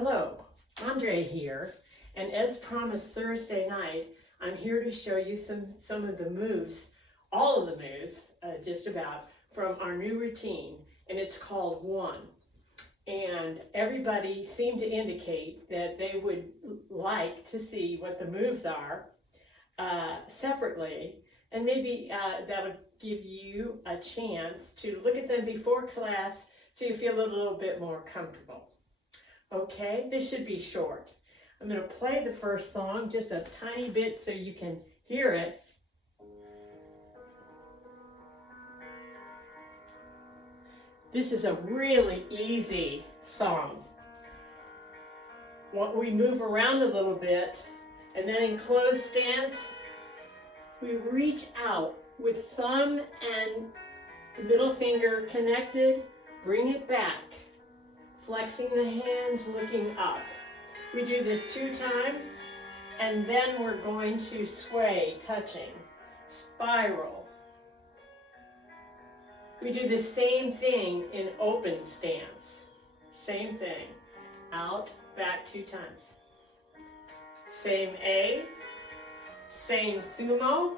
Hello, Andre here, and as promised Thursday night, I'm here to show you some of the moves, all of the moves, just about, from our new routine, and it's called One. And everybody seemed to indicate that they would like to see what the moves are separately, and maybe that'll give you a chance to look at them before class so you feel a little bit more comfortable. Okay, this should be short. I'm going to play the first song just a tiny bit so you can hear it. This is a really easy song. We move around a little bit, and then in closed stance, we reach out with thumb and middle finger connected, bring it back, flexing the hands, looking up. We do this 2 times, and then we're going to sway, touching, spiral. We do the same thing in open stance. Same thing. Out, back 2 times. Same A, same sumo,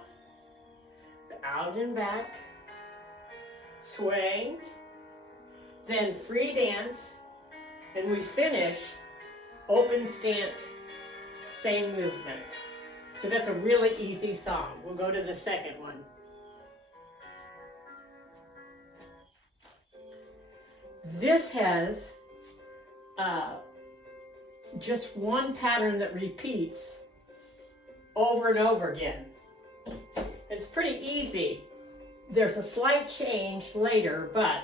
out and back, swaying, then free dance, and we finish open stance, same movement. So that's a really easy song. We'll go to the second one. This has just one pattern that repeats over and over again. It's pretty easy. There's a slight change later, but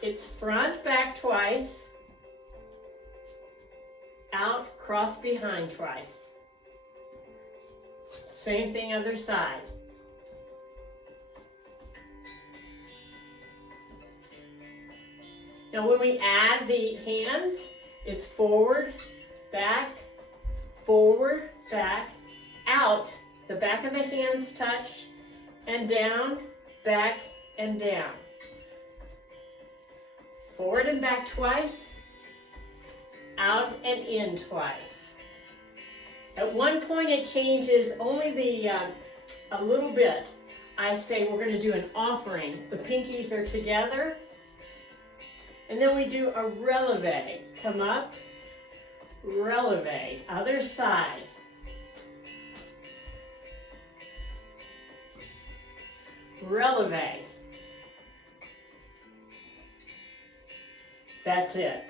it's front, back twice, out, cross behind twice. Same thing other side. Now when we add the hands, it's forward, back, out, the back of the hands touch, and down, back, and down. Forward and back twice, out and in twice. At one point it changes only a little bit. I say we're going to do an offering. The pinkies are together. And then we do a releve. Come up, releve, other side. Releve. That's it.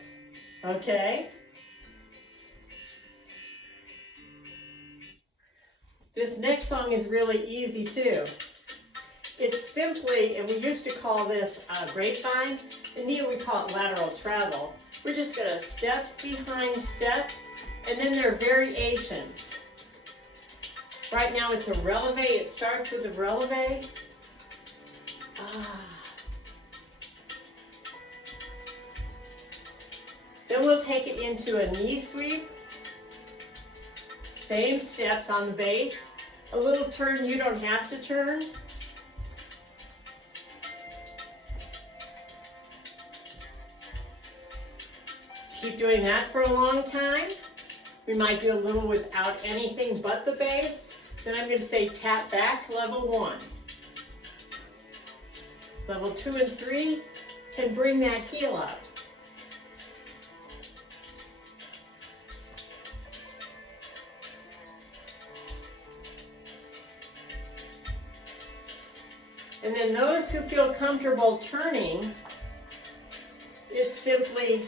Okay? This next song is really easy too. It's simply, and we used to call this grapevine, and here we call it lateral travel. We're just going to step behind step, and then there are variations. Right now it's a releve. It starts with a releve. Then we'll take it into a knee sweep. Same steps on the base. A little turn, you don't have to turn. Keep doing that for a long time. We might do a little without anything but the base. Then I'm going to say tap back, level 1. Level 2 and 3 can bring that heel up. And then those who feel comfortable turning, it's simply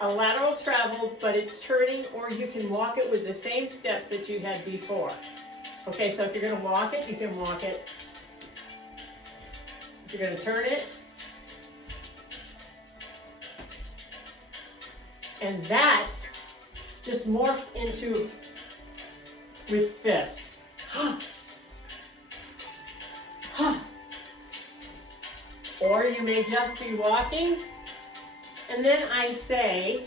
a lateral travel, but it's turning, or you can walk it with the same steps that you had before. Okay, so if you're going to walk it, you can walk it. If you're going to turn it, and that just morphs into with fist. Or you may just be walking, and then I say,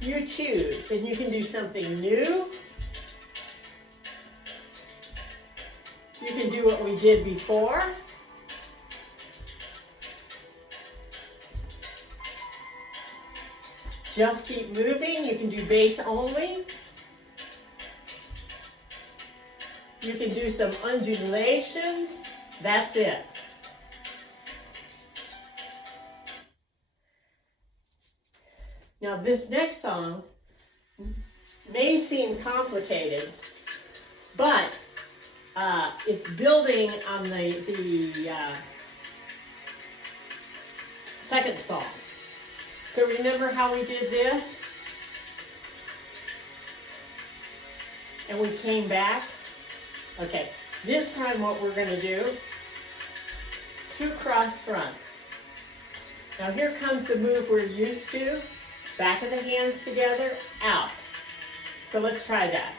you choose, and you can do something new. You can do what we did before. Just keep moving. You can do base only. You can do some undulations. That's it. Now this next song may seem complicated, but it's building on the second song. So remember how we did this? And we came back? Okay, this time what we're going to do, 2 cross fronts. Now here comes the move we're used to. Back of the hands together, out. So let's try that.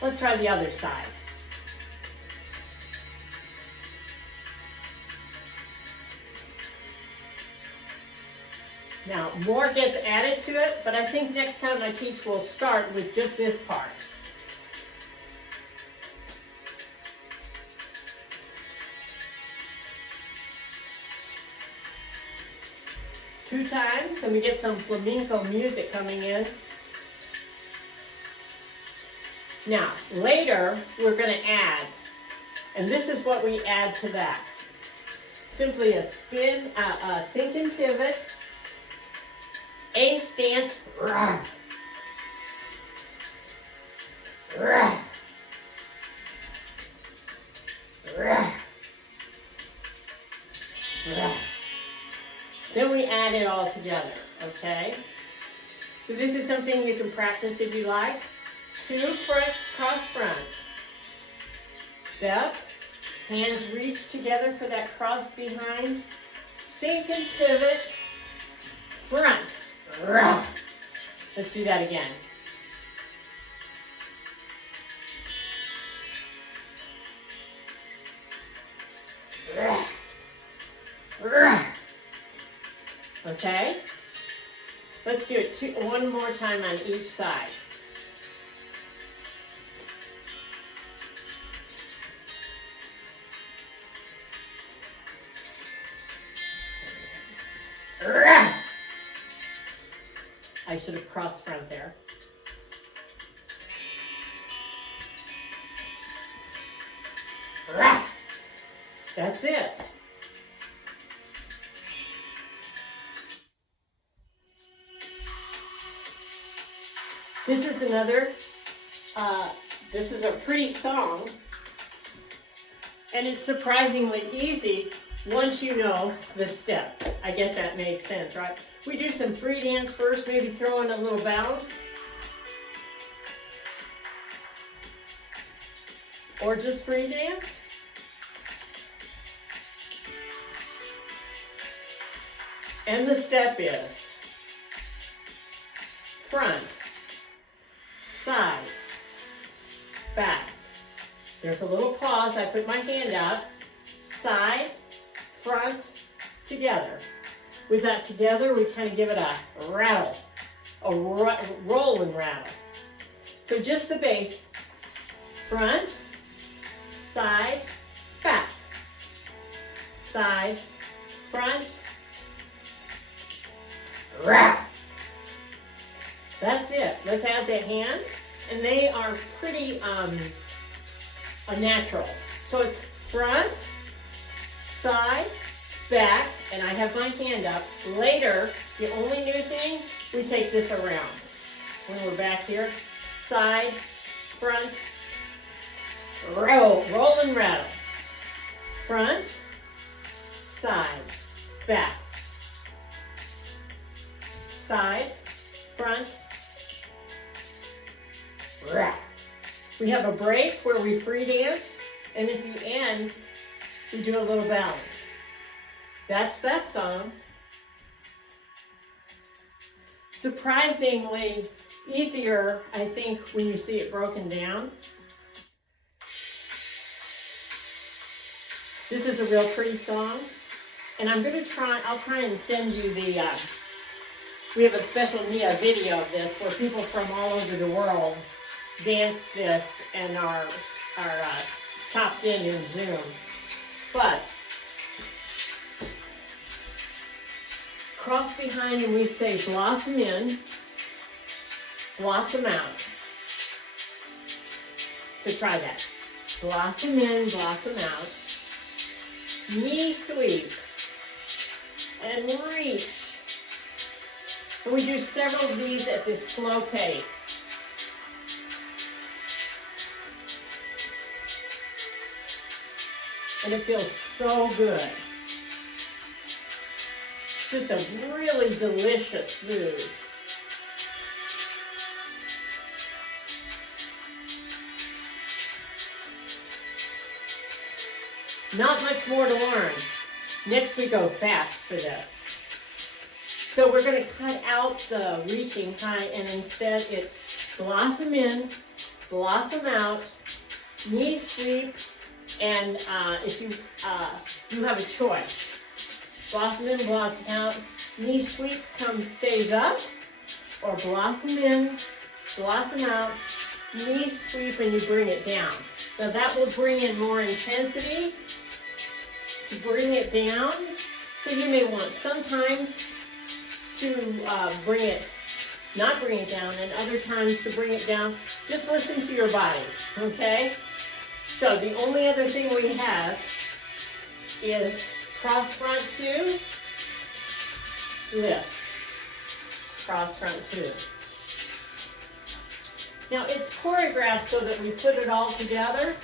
Let's try the other side. Now, more gets added to it, but I think next time I teach, we'll start with just this part. Two times, and we get some flamenco music coming in. Now, later, we're going to add, and this is what we add to that. Simply a spin, a sink and pivot, A stance, rah, rah, rah, rah. Then we add it all together, okay? So this is something you can practice if you like. 2 front, cross front. Step, hands reach together for that cross behind. Sink and pivot, front. Rah. Let's do that again. Rah. Rah. Okay? Let's do it one more time on each side. Rah. I should have crossed front there. Rah. That's it. This is another, this is a pretty song, and it's surprisingly easy once you know the step. I guess that makes sense, right? We do some free dance first, maybe throw in a little bounce. Or just free dance. And the step is front, side, back. There's a little pause. I put my hand out. Side, front, together. With that together, we kind of give it a rattle, a roll and rattle. So just the base. Front, side, back. Side, front, rah. That's it. Let's add the hands, and they are pretty natural. So it's front, side, back, and I have my hand up. Later, the only new thing, we take this around. When we're back here, side, front, roll and rattle. Front, side, back. Side, front, rah. We have a break where we free dance, and at the end, we do a little balance. That's that song. Surprisingly easier, I think, when you see it broken down. This is a real pretty song, and I'll try and send you the, we have a special Nia video of this where people from all over the world dance this and are chopped in Zoom. But cross behind and we say blossom in, blossom out. So try that. Blossom in, blossom out. Knee sweep. And reach. And we do several of these at this slow pace. And it feels so good. It's just a really delicious move. Not much more to learn. Next we go fast for this. So we're going to cut out the reaching high and instead it's blossom in, blossom out, knee sweep, and if you have a choice. Blossom in, blossom out, knee sweep stays up, or blossom in, blossom out, knee sweep, and you bring it down. Now that will bring in more intensity to bring it down. So you may want sometimes to not bring it down, and other times to bring it down. Just listen to your body, okay? So the only other thing we have is cross front 2, lift, cross front 2. Now it's choreographed so that we put it all together,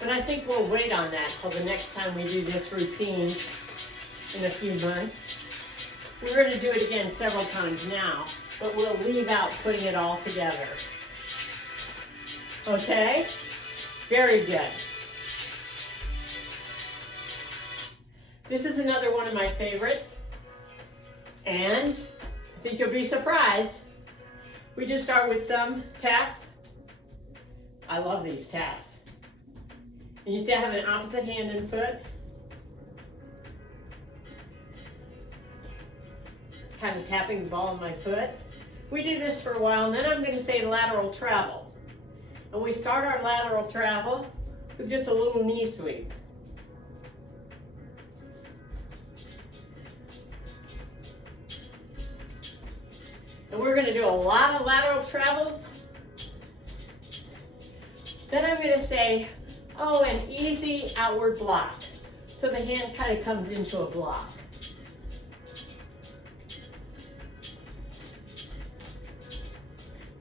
but I think we'll wait on that till the next time we do this routine in a few months. We're going to do it again several times now, but we'll leave out putting it all together. Okay? Very good. This is another one of my favorites, and I think you'll be surprised. We just start with some taps. I love these taps. And you still have an opposite hand and foot. Kind of tapping the ball of my foot. We do this for a while, and then I'm going to say lateral travel. And we start our lateral travel with just a little knee sweep. And we're going to do a lot of lateral travels. Then I'm going to say, oh, an easy outward block. So the hand kind of comes into a block.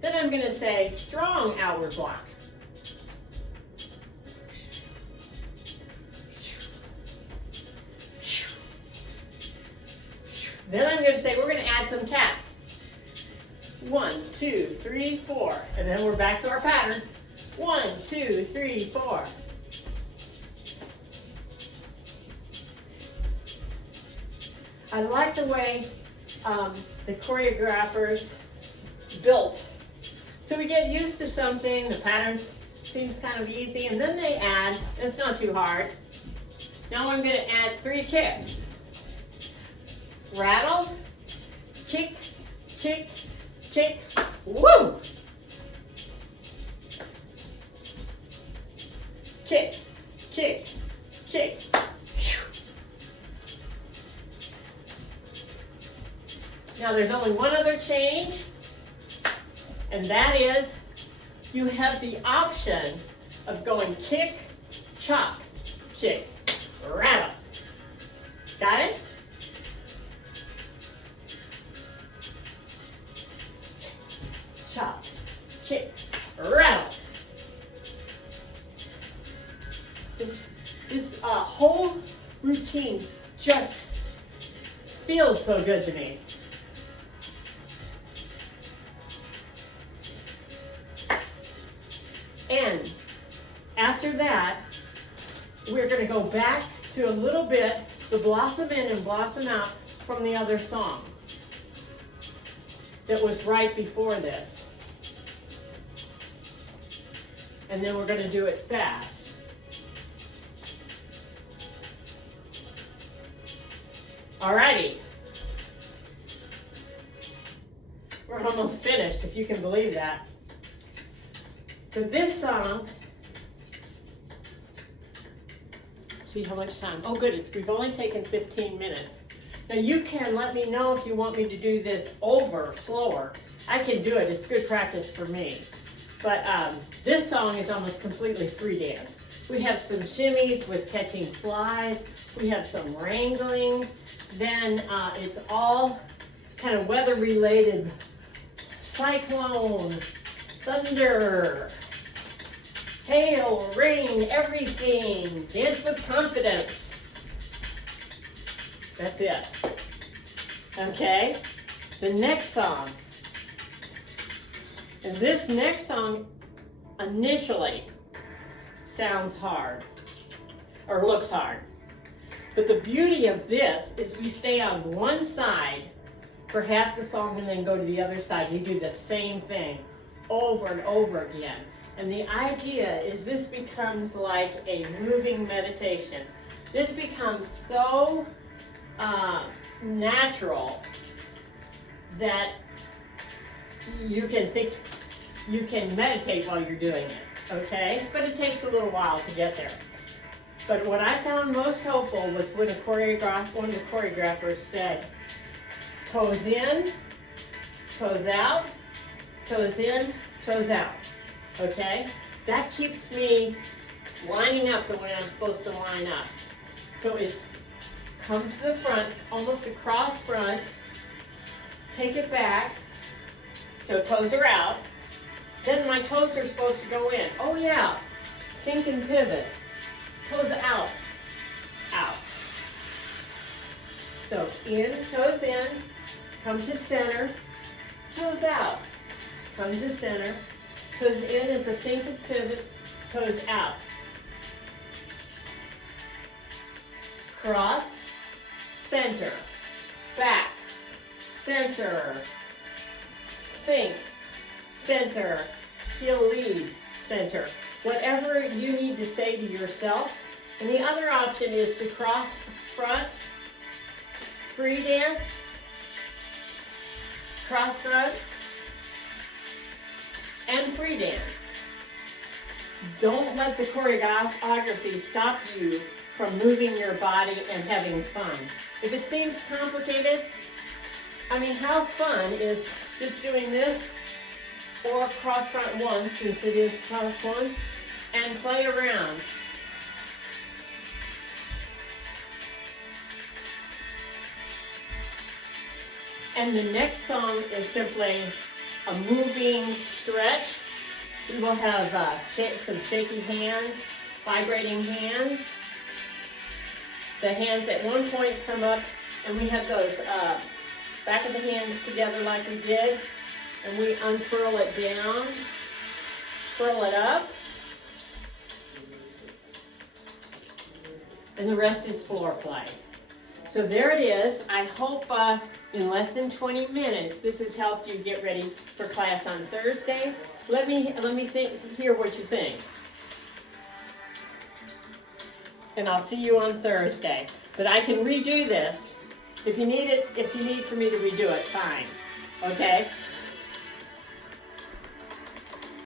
Then I'm going to say strong outward block. Then I'm going to say we're going to add some taps. 1, 2, 3, 4. And then we're back to our pattern. 1, 2, 3, 4. I like the way the choreographers built. So we get used to something, the pattern seems kind of easy, and then they add, and it's not too hard. Now I'm going to add 3 kicks. Rattle, kick, kick, kick, woo! Kick, kick, kick. Now there's only one other change, and that is you have the option of going kick, chop, kick, rattle. Got it? Chop, kick, rattle. This whole routine just feels so good to me. And after that, we're going to go back to a little bit the blossom in and blossom out from the other song that was right before this. And then we're going to do it fast. Alrighty. We're almost finished, if you can believe that. So this song, see how much time? Oh good, we've only taken 15 minutes. Now you can let me know if you want me to do this over, slower. I can do it, it's good practice for me. But this song is almost completely free dance. We have some shimmies with catching flies, we have some wrangling, then it's all kind of weather related. Cyclone, thunder, hail, rain, everything. Dance with confidence. That's it. Okay? The next song. And this next song initially sounds hard or looks hard. But the beauty of this is we stay on one side for half the song and then go to the other side. We do the same thing over and over again. And the idea is this becomes like a moving meditation. This becomes so natural that you can meditate while you're doing it, okay? But it takes a little while to get there. But what I found most helpful was when one of the choreographers said, toes in, toes out, toes in, toes out, okay? That keeps me lining up the way I'm supposed to line up. So it's come to the front, almost across front, take it back, so toes are out. Then my toes are supposed to go in. Oh yeah, sink and pivot, toes out, out. So in, toes in, come to center, toes out, come to center, toes in is a sink and pivot, toes out. Cross, center, back, center, sink, center, heel lead, center. Whatever you need to say to yourself. And the other option is to cross front, free dance, cross front, and free dance. Don't let the choreography stop you from moving your body and having fun. If it seems complicated, I mean, how fun is just doing this or cross front once, since it is cross once, and play around. And the next song is simply a moving stretch. We will have some shaky hands, vibrating hands. The hands at one point come up, and we have those back of the hands together like we did, and we unfurl it down, furl it up, and the rest is foreplay. So there it is. I hope in less than 20 minutes this has helped you get ready for class on Thursday. Let me hear what you think. And I'll see you on Thursday. But I can redo this. If you need for me to redo it, fine. Okay?